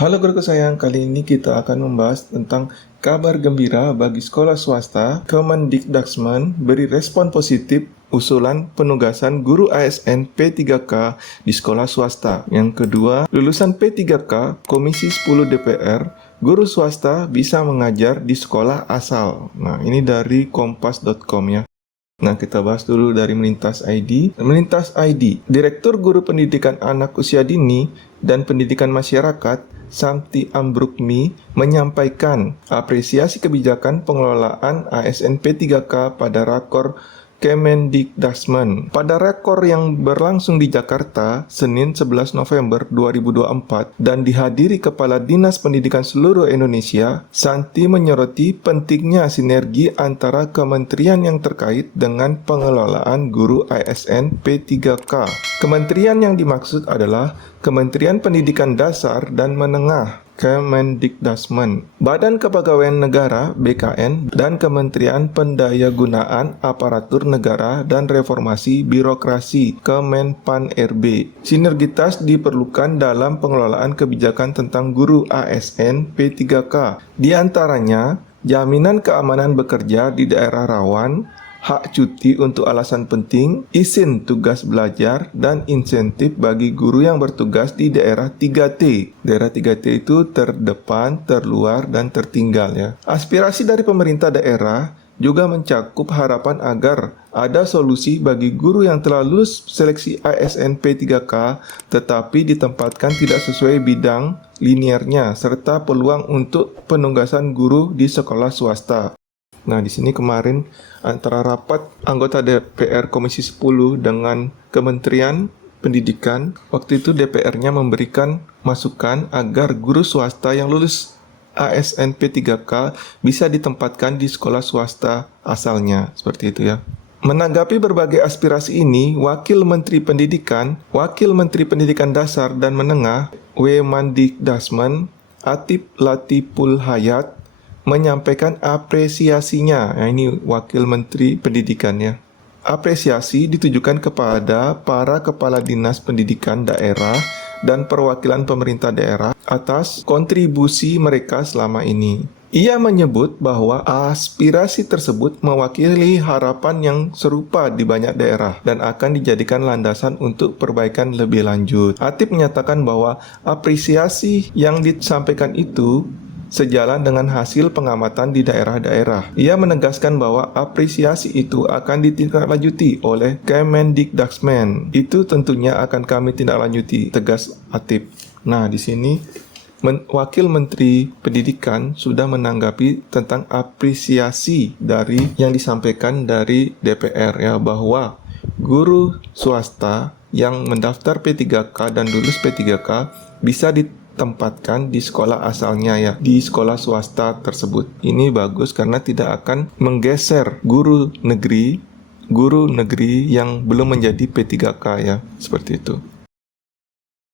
Halo guruku sayang, kali ini kita akan membahas tentang kabar gembira bagi sekolah swasta. Kemendikbudristek beri respon positif usulan penugasan guru ASN P3K di sekolah swasta. Yang kedua, lulusan P3K Komisi 10 DPR, guru swasta bisa mengajar di sekolah asal. Nah, ini dari kompas.com ya. Nah, kita bahas dulu dari Melintas ID. Melintas ID, Direktur Guru Pendidikan Anak Usia Dini dan Pendidikan Masyarakat, Santi Ambrukmi, menyampaikan apresiasi kebijakan pengelolaan ASN P3K pada Rakor Kemendikbudristek. Pada rakor yang berlangsung di Jakarta, Senin 11 November 2024 dan dihadiri Kepala Dinas Pendidikan seluruh Indonesia, Santi menyoroti pentingnya sinergi antara kementerian yang terkait dengan pengelolaan guru ASN P3K. Kementerian yang dimaksud adalah Kementerian Pendidikan Dasar dan Menengah, Kemendikbudristek, Badan Kepegawaian Negara (BKN), dan Kementerian Pendayagunaan Aparatur Negara dan Reformasi Birokrasi (Kemenpan-RB). Sinergitas diperlukan dalam pengelolaan kebijakan tentang guru ASN P3K, di antaranya jaminan keamanan bekerja di daerah rawan, hak cuti untuk alasan penting, izin tugas belajar, dan insentif bagi guru yang bertugas di daerah 3T. Daerah 3T itu terdepan, terluar, dan tertinggal ya. Aspirasi dari pemerintah daerah juga mencakup harapan agar ada solusi bagi guru yang telah lulus seleksi ASN P3K tetapi ditempatkan tidak sesuai bidang linearnya, serta peluang untuk penugasan guru di sekolah swasta. Nah, di sini kemarin antara rapat anggota DPR Komisi 10 dengan Kementerian Pendidikan, waktu itu DPR-nya memberikan masukan agar guru swasta yang lulus ASN P3K bisa ditempatkan di sekolah swasta asalnya, seperti itu ya. Menanggapi berbagai aspirasi ini, Wakil Menteri Pendidikan Dasar dan Menengah, Kemendikbudristek, Atif Latiful Hayat, menyampaikan apresiasinya. Nah, ini Wakil Menteri Pendidikan ya. Apresiasi ditujukan kepada para kepala dinas pendidikan daerah dan perwakilan pemerintah daerah atas kontribusi mereka selama ini. Ia menyebut bahwa aspirasi tersebut mewakili harapan yang serupa di banyak daerah dan akan dijadikan landasan untuk perbaikan lebih lanjut. Atif menyatakan bahwa apresiasi yang disampaikan itu sejalan dengan hasil pengamatan di daerah-daerah. Ia menegaskan bahwa apresiasi itu akan ditindaklanjuti oleh Kemendikbudristek. Itu tentunya akan kami tindaklanjuti, tegas Atif. Nah, di sini Wakil Menteri Pendidikan sudah menanggapi tentang apresiasi dari yang disampaikan dari DPR ya, bahwa guru swasta yang mendaftar P3K dan lulus P3K bisa ditempatkan di sekolah asalnya ya, di sekolah swasta tersebut. Ini bagus karena tidak akan menggeser guru negeri yang belum menjadi P3K ya, seperti itu.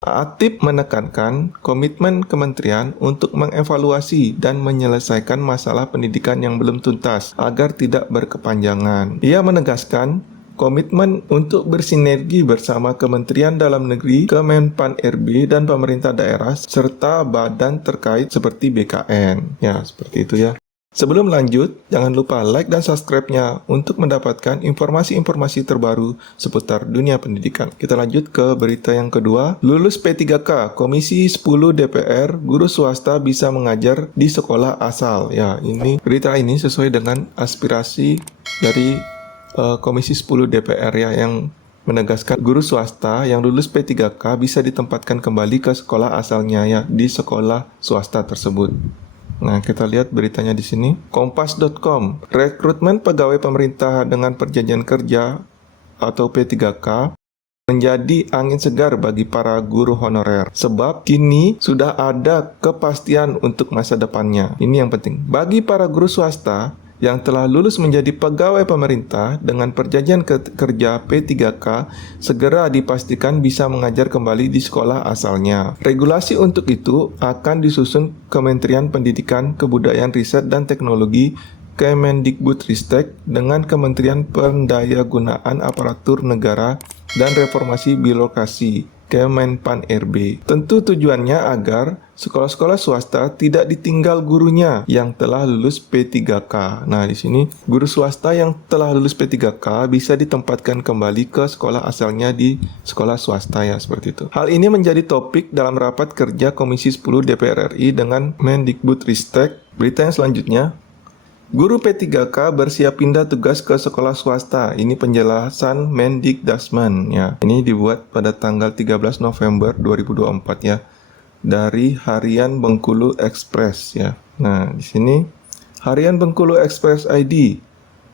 Atif menekankan komitmen kementerian untuk mengevaluasi dan menyelesaikan masalah pendidikan yang belum tuntas agar tidak berkepanjangan. Ia menegaskan komitmen untuk bersinergi bersama Kementerian Dalam Negeri, Kemenpan-RB, dan pemerintah daerah, serta badan terkait seperti BKN. Ya, seperti itu ya. Sebelum lanjut, jangan lupa like dan subscribe-nya untuk mendapatkan informasi-informasi terbaru seputar dunia pendidikan. Kita lanjut ke berita yang kedua. Lulus P3K, Komisi 10 DPR, guru swasta bisa mengajar di sekolah asal. Ya, ini berita ini sesuai dengan aspirasi dari Komisi 10 DPR ya, yang menegaskan guru swasta yang lulus P3K bisa ditempatkan kembali ke sekolah asalnya ya, di sekolah swasta tersebut. Nah, kita lihat beritanya di sini. Kompas.com, rekrutmen pegawai pemerintah dengan perjanjian kerja atau P3K menjadi angin segar bagi para guru honorer, sebab kini sudah ada kepastian untuk masa depannya. Ini yang penting. Bagi para guru swasta yang telah lulus menjadi pegawai pemerintah dengan perjanjian kerja P3K segera dipastikan bisa mengajar kembali di sekolah asalnya. Regulasi untuk itu akan disusun Kementerian Pendidikan, Kebudayaan, Riset, dan Teknologi Kemendikbudristek dengan Kementerian Pendayagunaan Aparatur Negara dan Reformasi Birokrasi Kemenpan-RB. Tentu tujuannya agar sekolah-sekolah swasta tidak ditinggal gurunya yang telah lulus P3K. Nah, di sini guru swasta yang telah lulus P3K bisa ditempatkan kembali ke sekolah asalnya di sekolah swasta ya, seperti itu. Hal ini menjadi topik dalam rapat kerja Komisi 10 DPR RI dengan Mendikbudristek. Berita yang selanjutnya, guru P3K bersiap pindah tugas ke sekolah swasta. Ini penjelasan Mendikdasmen ya. Ini dibuat pada tanggal 13 November 2024 ya, dari Harian Bengkulu Express ya. Nah, di sini Harian Bengkulu Express ID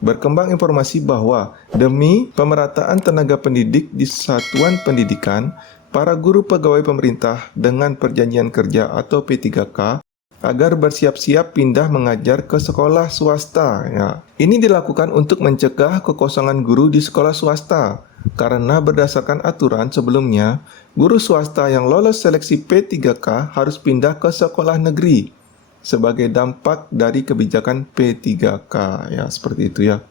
berkembang informasi bahwa demi pemerataan tenaga pendidik di satuan pendidikan, para guru pegawai pemerintah dengan perjanjian kerja atau P3K agar bersiap-siap pindah mengajar ke sekolah swasta ya. Ini dilakukan untuk mencegah kekosongan guru di sekolah swasta. Karena berdasarkan aturan sebelumnya, guru swasta yang lolos seleksi P3K harus pindah ke sekolah negeri sebagai dampak dari kebijakan P3K ya, seperti itu ya.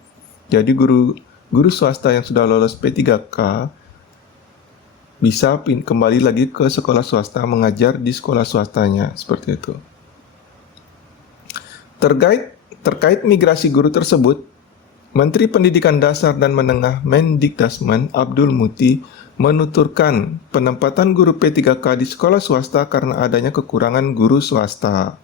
Jadi guru swasta yang sudah lolos P3K bisa kembali lagi ke sekolah swasta mengajar di sekolah swastanya, seperti itu. Terkait migrasi guru tersebut, Menteri Pendidikan Dasar dan Menengah Mendikdasmen Abdul Muti menuturkan penempatan guru P3K di sekolah swasta karena adanya kekurangan guru swasta.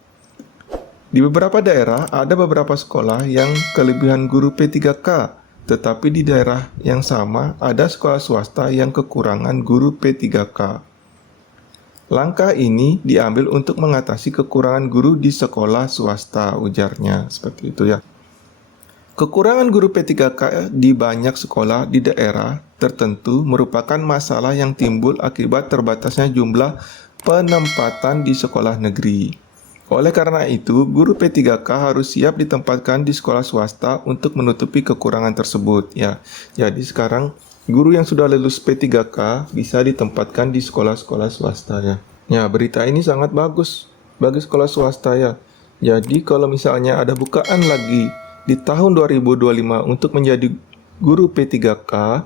Di beberapa daerah ada beberapa sekolah yang kelebihan guru P3K, tetapi di daerah yang sama ada sekolah swasta yang kekurangan guru P3K. Langkah ini diambil untuk mengatasi kekurangan guru di sekolah swasta, ujarnya, seperti itu ya. Kekurangan guru P3K di banyak sekolah di daerah tertentu merupakan masalah yang timbul akibat terbatasnya jumlah penempatan di sekolah negeri. Oleh karena itu, guru P3K harus siap ditempatkan di sekolah swasta untuk menutupi kekurangan tersebut ya. Jadi sekarang guru yang sudah lulus P3K bisa ditempatkan di sekolah-sekolah swasta ya. Ya, berita ini sangat bagus bagi sekolah swasta ya. Jadi kalau misalnya ada bukaan lagi di tahun 2025 untuk menjadi guru P3K,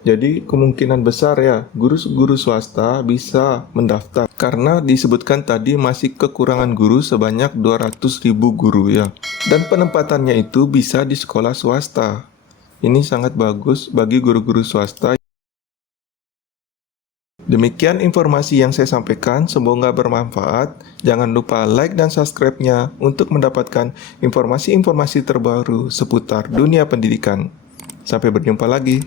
jadi kemungkinan besar ya guru-guru swasta bisa mendaftar karena disebutkan tadi masih kekurangan guru sebanyak 200.000 guru ya. Dan penempatannya itu bisa di sekolah swasta. Ini sangat bagus bagi guru-guru swasta. Demikian informasi yang saya sampaikan, semoga bermanfaat. Jangan lupa like dan subscribe-nya untuk mendapatkan informasi-informasi terbaru seputar dunia pendidikan. Sampai berjumpa lagi.